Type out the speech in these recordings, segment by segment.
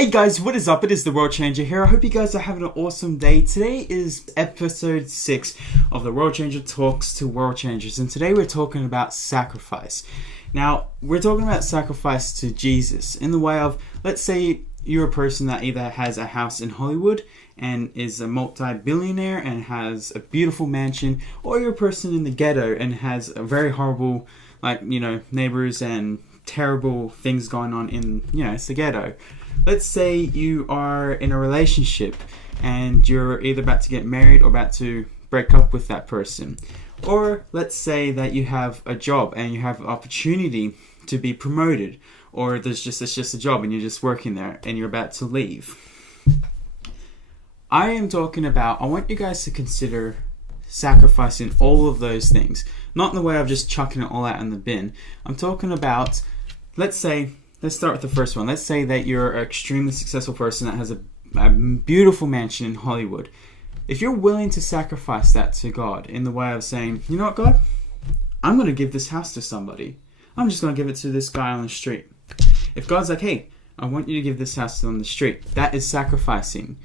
Hey guys, what is up? It is the Worldchanger here. I hope you guys are having an awesome day. Today is episode 6 of the Worldchanger Talks to Worldchangers, and today we're talking about sacrifice. Now, we're talking about sacrifice to Jesus in the way of, let's say you're a person that either has a house in Hollywood and is a multi-billionaire and has a beautiful mansion, or you're a person in the ghetto and has a very horrible, neighbors and terrible things going on in, it's the ghetto. Let's say you are in a relationship and you're either about to get married or about to break up with that person. Or let's say that you have a job and you have an opportunity to be promoted, or it's just a job and you're just working there and you're about to leave. I want you guys to consider sacrificing all of those things. Not in the way of just chucking it all out in the bin. I'm talking about, let's start with the first one. Let's say that you're an extremely successful person that has a beautiful mansion in Hollywood. If you're willing to sacrifice that to God in the way of saying, you know what, God? I'm going to give this house to somebody. I'm just going to give it to this guy on the street. If God's like, hey, I want you to give this house to on the street, that is sacrificing.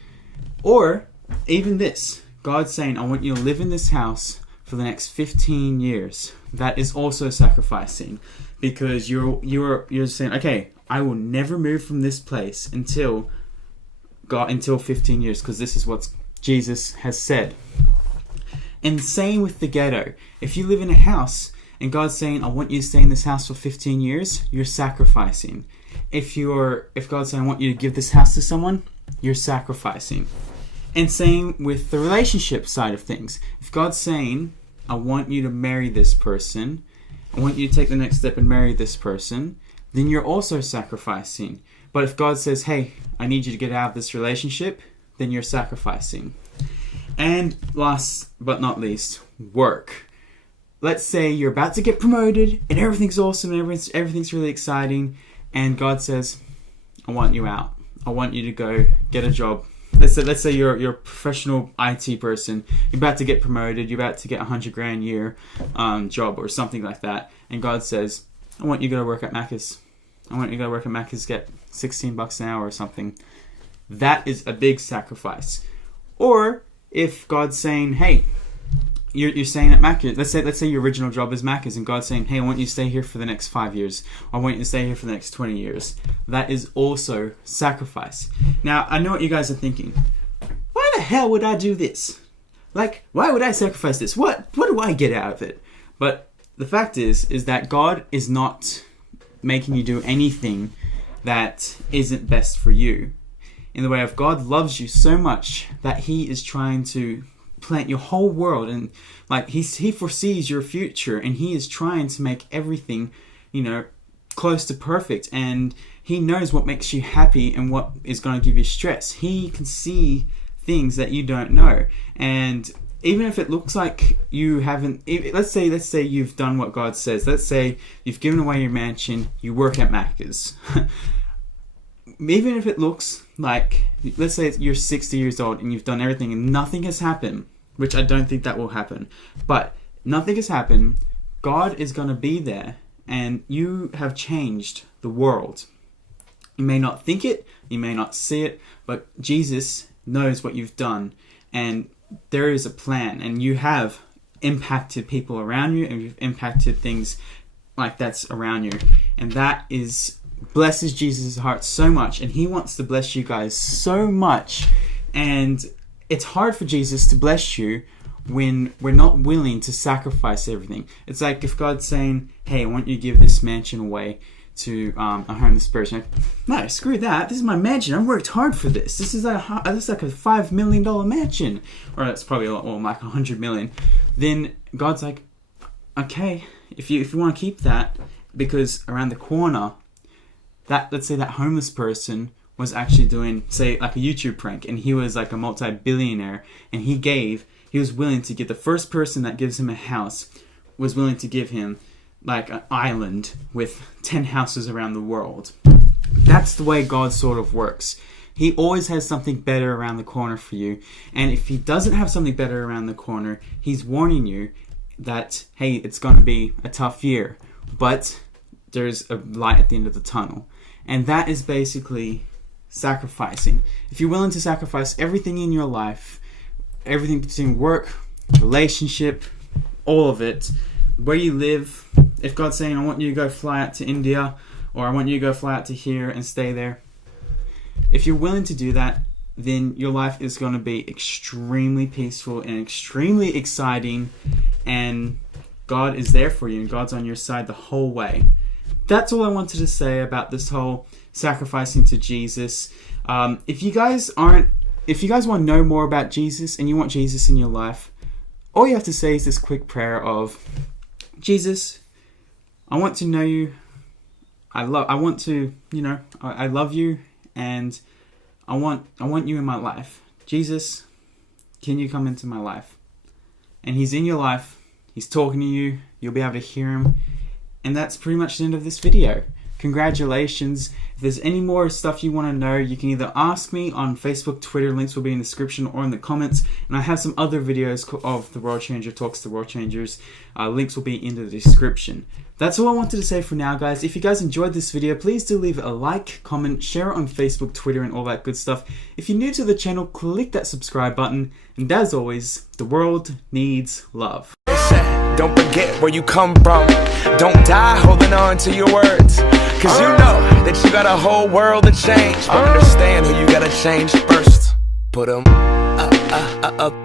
Or even this, God's saying, I want you to live in this house for the next 15 years. That is also sacrificing. Because you're saying, okay, I will never move from this place until 15 years, because this is what Jesus has said. And same with the ghetto. If you live in a house and God's saying, I want you to stay in this house for 15 years, you're sacrificing. If God's saying, I want you to give this house to someone, you're sacrificing. And same with the relationship side of things. If God's saying, I want you to marry this person, I want you to take the next step and marry this person, then you're also sacrificing. But if God says, hey, I need you to get out of this relationship, then you're sacrificing. And last but not least, work. Let's say you're about to get promoted and everything's awesome and everything's really exciting, and God says, I want you out. I want you to go get a job. Let's say you're a professional IT person. You're about to get promoted. You're about to get $100,000 a year job or something like that. And God says, I want you to go work at Macca's. I want you to go work at Macca's, get $16 an hour or something. That is a big sacrifice. Or if God's saying, hey, you're staying at Macca's. Let's say your original job is Macca's, and God's saying, hey, I want you to stay here for the next 5 years. Or I want you to stay here for the next 20 years. That is also sacrifice. Now, I know what you guys are thinking. Why the hell would I do this? Why would I sacrifice this? What do I get out of it? But the fact is that God is not making you do anything that isn't best for you. In the way of, God loves you so much that He is trying to plant your whole world, and he foresees your future, and He is trying to make everything, close to perfect, and He knows what makes you happy and what is going to give you stress. He can see things that you don't know, and even if it looks like you haven't, let's say you've done what God says. Let's say you've given away your mansion, you work at Macca's. Even if it looks like, let's say you're 60 years old and you've done everything and nothing has happened, which I don't think that will happen, but nothing has happened, God is going to be there, and you have changed the world. You may not think it, you may not see it, but Jesus knows what you've done, and there is a plan, and you have impacted people around you, and you've impacted things like that's around you, and that blesses Jesus' heart so much, and He wants to bless you guys so much. And it's hard for Jesus to bless you when we're not willing to sacrifice everything. It's like if God's saying, hey, I want you to give this mansion away to a homeless person. No, screw that. This is my mansion. I worked hard for this. This is like a $5 million mansion. Or that's probably a lot more, like $100 million. Then God's like, okay, if you want to keep that, because around the corner, let's say that homeless person was actually doing, say, like a YouTube prank, and he was like a multi-billionaire, and he was willing to give the first person that gives him a house, was willing to give him like an island with 10 houses around the world. That's the way God sort of works. He always has something better around the corner for you, and if He doesn't have something better around the corner, He's warning you that, hey, it's going to be a tough year, but there's a light at the end of the tunnel. And that is basically sacrificing. If you're willing to sacrifice everything in your life, everything between work, relationship, all of it, where you live, if God's saying, I want you to go fly out to India, or I want you to go fly out to here and stay there, if you're willing to do that, then your life is going to be extremely peaceful and extremely exciting, and God is there for you, and God's on your side the whole way. That's all I wanted to say about this whole sacrificing to Jesus. If you guys want to know more about Jesus and you want Jesus in your life, all you have to say is this quick prayer of, Jesus, I want to know you. I love you, and I want you in my life. Jesus, can you come into my life? And he's in your life. He's talking to you. You'll be able to hear him. And that's pretty much the end of this video. Congratulations. If there's any more stuff you want to know, you can either ask me on Facebook, Twitter, links will be in the description or in the comments. And I have some other videos of the World Changer Talks to Worldchangers. Links will be in the description. That's all I wanted to say for now, guys. If you guys enjoyed this video, please do leave a like, comment, share it on Facebook, Twitter, and all that good stuff. If you're new to the channel, click that subscribe button. And as always, the world needs love. Don't forget where you come from. Don't die holding on to your words, cause you know that you got a whole world to change. But understand who you gotta change first. Put them up